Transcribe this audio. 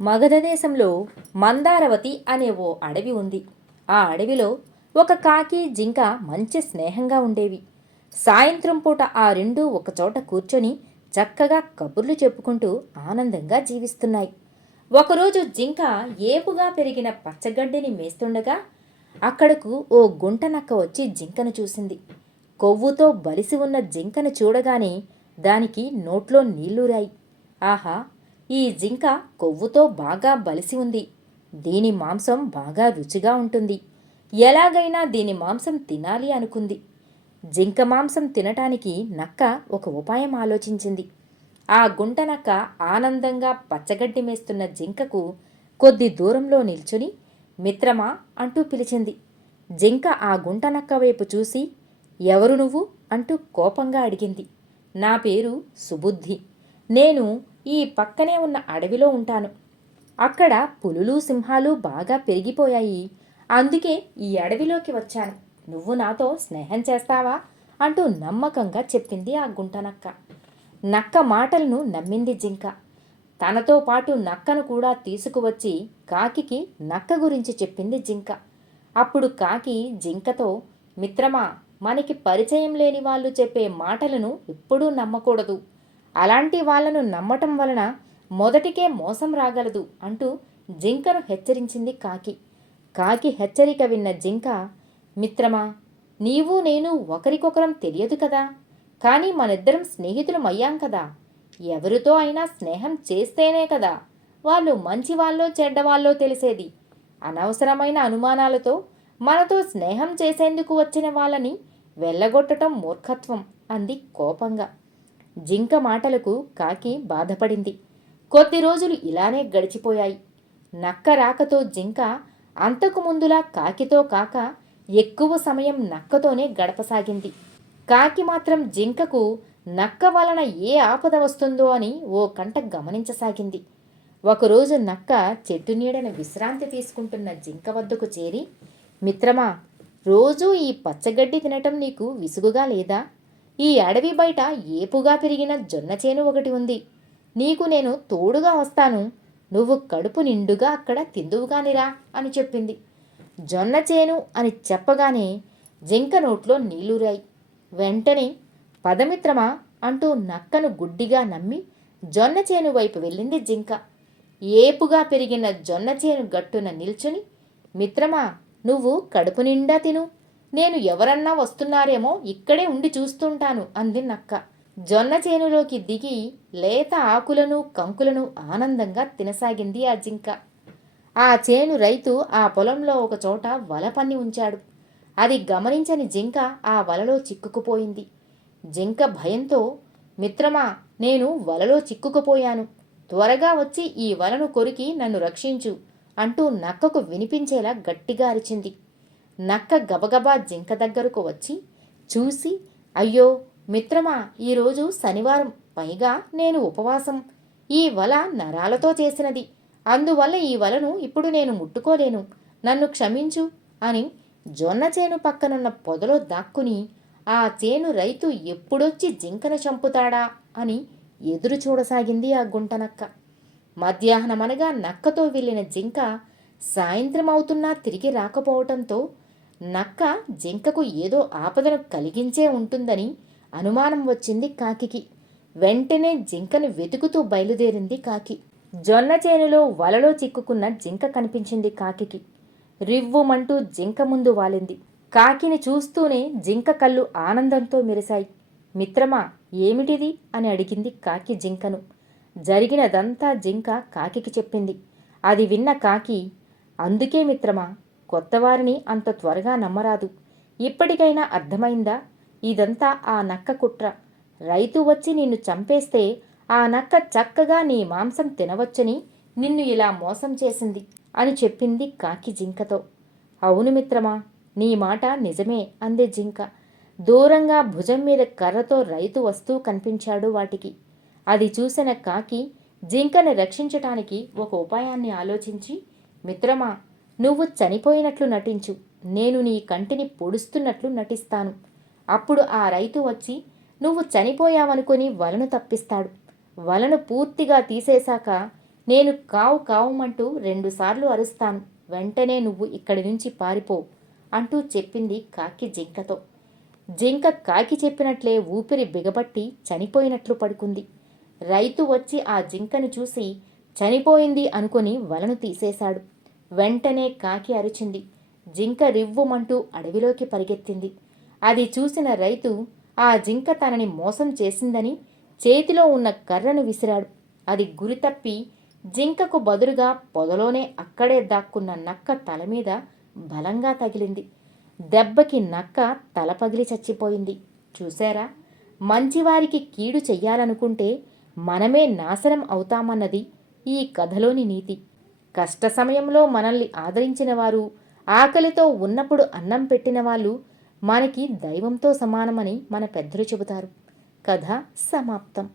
మగధ దేశంలో మందారవతి అనే ఓ అడవి ఉంది. ఆ అడవిలో ఒక కాకి, జింక మంచి స్నేహంగా ఉండేవి. సాయంత్రం పూట ఆ రెండూ ఒకచోట కూర్చొని చక్కగా కబుర్లు చెప్పుకుంటూ ఆనందంగా జీవిస్తున్నాయి. ఒకరోజు జింక ఏపుగా పెరిగిన పచ్చగడ్డిని మేస్తుండగా అక్కడకు ఓ గుంట నక్క వచ్చి జింకను చూసింది. కొవ్వుతో బలిసి ఉన్న జింకను చూడగానే దానికి నోట్లో నీళ్లూరాయి. ఆహా, ఈ జింక కొవ్వుతో బాగా బలిసి ఉంది. దీని మాంసం బాగా రుచిగా ఉంటుంది. ఎలాగైనా దీని మాంసం తినాలి అనుకుంది. జింక మాంసం తినటానికి నక్క ఒక ఉపాయం ఆలోచించింది. ఆ గుంట నక్క ఆనందంగా పచ్చగడ్డి మేస్తున్న జింకకు కొద్ది దూరంలో నిల్చుని మిత్రమా అంటూ పిలిచింది. జింక ఆ గుంట నక్క వైపు చూసి, ఎవరు నువ్వు అంటూ కోపంగా అడిగింది. నా పేరు సుబుద్ధి. నేను ఈ పక్కనే ఉన్న అడవిలో ఉంటాను. అక్కడ పులులు, సింహాలు బాగా పెరిగిపోయాయి. అందుకే ఈ అడవిలోకి వచ్చాను. నువ్వు నాతో స్నేహం చేస్తావా అంటూ నమ్మకంగా చెప్పింది ఆ గుంటనక్క. నక్క మాటలను నమ్మింది జింక. తనతో పాటు నక్కను కూడా తీసుకువచ్చి కాకికి నక్క గురించి చెప్పింది జింక. అప్పుడు కాకి జింకతో, మిత్రమా, మనకి పరిచయం లేని వాళ్ళు చెప్పే మాటలను ఎప్పుడూ నమ్మకూడదు. అలాంటి వాళ్లను నమ్మటం వలన మొదటికే మోసం రాగలదు అంటూ జింకను హెచ్చరించింది కాకి. కాకి హెచ్చరిక విన్న జింక, మిత్రమా, నీవు నేను ఒకరికొకరం తెలియదు కదా, కానీ మనిద్దరం స్నేహితులం అయ్యాం కదా. ఎవరితో అయినా స్నేహం చేస్తేనే కదా వాళ్ళు మంచివాళ్ళో చెడ్డవాళ్ళో తెలిసేది. అనవసరమైన అనుమానాలతో మనతో స్నేహం చేసేందుకు వచ్చిన వాళ్ళని వెళ్ళగొట్టడం మూర్ఖత్వం అంది కోపంగా. జింక మాటలకు కాకి బాధపడింది. కొద్ది రోజులు ఇలానే గడిచిపోయాయి. నక్క రాకతో జింక అంతకు ముందులా కాకితో కాక ఎక్కువ సమయం నక్కతోనే గడపసాగింది. కాకి మాత్రం జింకకు నక్క వలన ఏ ఆపద వస్తుందో అని ఓ కంట గమనించసాగింది. ఒకరోజు నక్క చెట్టు నీడన విశ్రాంతి తీసుకుంటున్న జింక వద్దకు చేరి, మిత్రమా, రోజూ ఈ పచ్చగడ్డి తినటం నీకు విసుగుగా లేదా? ఈ అడవి బయట ఏపుగా పెరిగిన జొన్న చేను ఒకటి ఉంది. నీకు నేను తోడుగా వస్తాను. నువ్వు కడుపు నిండుగా అక్కడ తిందువుగానిరా అని చెప్పింది. జొన్న చేను అని చెప్పగానే జింక నోట్లో నీళ్లూరాయి. వెంటనే పదమిత్రమా అంటూ నక్కను గుడ్డిగా నమ్మి జొన్న చేను వైపు వెళ్ళింది జింక. ఏపుగా పెరిగిన జొన్న చేను గట్టున నిల్చుని, మిత్రమా, నువ్వు కడుపు నిండా తిను. నేను ఎవరన్నా వస్తున్నారేమో ఇక్కడే ఉండి చూస్తుంటాను అంది నక్క. జొన్న చేనులోకి దిగి లేత ఆకులను, కంకులను ఆనందంగా తినసాగింది ఆ జింక. ఆ చేను రైతు ఆ పొలంలో ఒకచోట వల పన్ని ఉంచాడు. అది గమనించని జింక ఆ వలలో చిక్కుకుపోయింది. జింక భయంతో, మిత్రమా, నేను వలలో చిక్కుకుపోయాను. త్వరగా వచ్చి ఈ వలను కొరికి నన్ను రక్షించు అంటూ నక్కకు వినిపించేలా గట్టిగా అరిచింది. నక్క గబగబా జింక దగ్గరకు వచ్చి చూసి, అయ్యో మిత్రమా, ఈరోజు శనివారం, పైగా నేను ఉపవాసం. ఈ వల నరాలతో చేసినది. అందువల్ల ఈ వలను ఇప్పుడు నేను ముట్టుకోలేను. నన్ను క్షమించు అని జొన్న చేను పక్కనున్న పొదలో దాక్కుని ఆ చేను రైతు ఎప్పుడొచ్చి జింకను చంపుతాడా అని ఎదురు చూడసాగింది ఆ గుంటనక్క. మధ్యాహ్నమనగా నక్కతో వెళ్ళిన జింక సాయంత్రం అవుతున్నా తిరిగి రాకపోవటంతో నక్క జింకకు ఏదో ఆపదను కలిగించే ఉంటుందని అనుమానం వచ్చింది కాకికి. వెంటనే జింకను వెతుకుతూ బయలుదేరింది కాకి. జొన్న చేనులో వలలో చిక్కుకున్న జింక కనిపించింది కాకికి. రివ్వుమంటూ జింక ముందు వాలింది. కాకిని చూస్తూనే జింక కళ్ళు ఆనందంతో మెరిశాయి. మిత్రమా, ఏమిటిది అని అడిగింది కాకి జింకను. జరిగినదంతా జింక కాకికి చెప్పింది. అది విన్న కాకి, అందుకే మిత్రమా, కొత్తవారిని అంత త్వరగా నమ్మరాదు. ఇప్పటికైనా అర్థమైందా? ఇదంతా ఆ నక్క కుట్ర. రైతు వచ్చి నిన్ను చంపేస్తే ఆ నక్క చక్కగా నీ మాంసం తినవచ్చని నిన్ను ఇలా మోసం చేసింది అని చెప్పింది కాకి జింకతో. అవును మిత్రమా, నీ మాట నిజమే అంది జింక. దూరంగా భుజం మీద కర్రతో రైతు వస్తూ కనిపించాడు వాటికి. అది చూసిన కాకి జింకను రక్షించటానికి ఒక ఉపాయాన్ని ఆలోచించి, మిత్రమా, నువ్వు చనిపోయినట్లు నటించు. నేను నీ కంటిని పొడుస్తున్నట్లు నటిస్తాను. అప్పుడు ఆ రైతు వచ్చి నువ్వు చనిపోయావనుకొని వలను తప్పిస్తాడు. వలను పూర్తిగా తీసేశాక నేను కావు కావుమంటూ రెండుసార్లు అరుస్తాను, వెంటనే నువ్వు ఇక్కడి నుంచి పారిపో అంటూ చెప్పింది కాకి జింకతో. జింక కాకి చెప్పినట్లే ఊపిరి బిగబట్టి చనిపోయినట్లు పడుకుంది. రైతు వచ్చి ఆ జింకను చూసి చనిపోయింది అనుకుని వలను తీసేశాడు. వెంటనే కాకి అరిచింది. జింక రివ్వుమంటూ అడవిలోకి పరిగెత్తింది. అది చూసిన రైతు ఆ జింక తనని మోసం చేసిందని చేతిలో ఉన్న కర్రను విసిరాడు. అది గురితప్పి జింకకు బదులుగా పొదలోనే అక్కడే దాక్కున్న నక్క తలమీద బలంగా తగిలింది. దెబ్బకి నక్క తల పగిలి చచ్చిపోయింది. చూశారా, మంచివారికి కీడు చెయ్యాలనుకుంటే మనమే నాశనం అవుతామన్నది ఈ కథలోని నీతి. కష్ట సమయంలో మనల్ని ఆదరించిన వారు, ఆకలితో ఉన్నప్పుడు అన్నం పెట్టిన వాళ్ళు మనకి దైవంతో సమానమని మన పెద్దలు చెబుతారు. కథ సమాప్తం.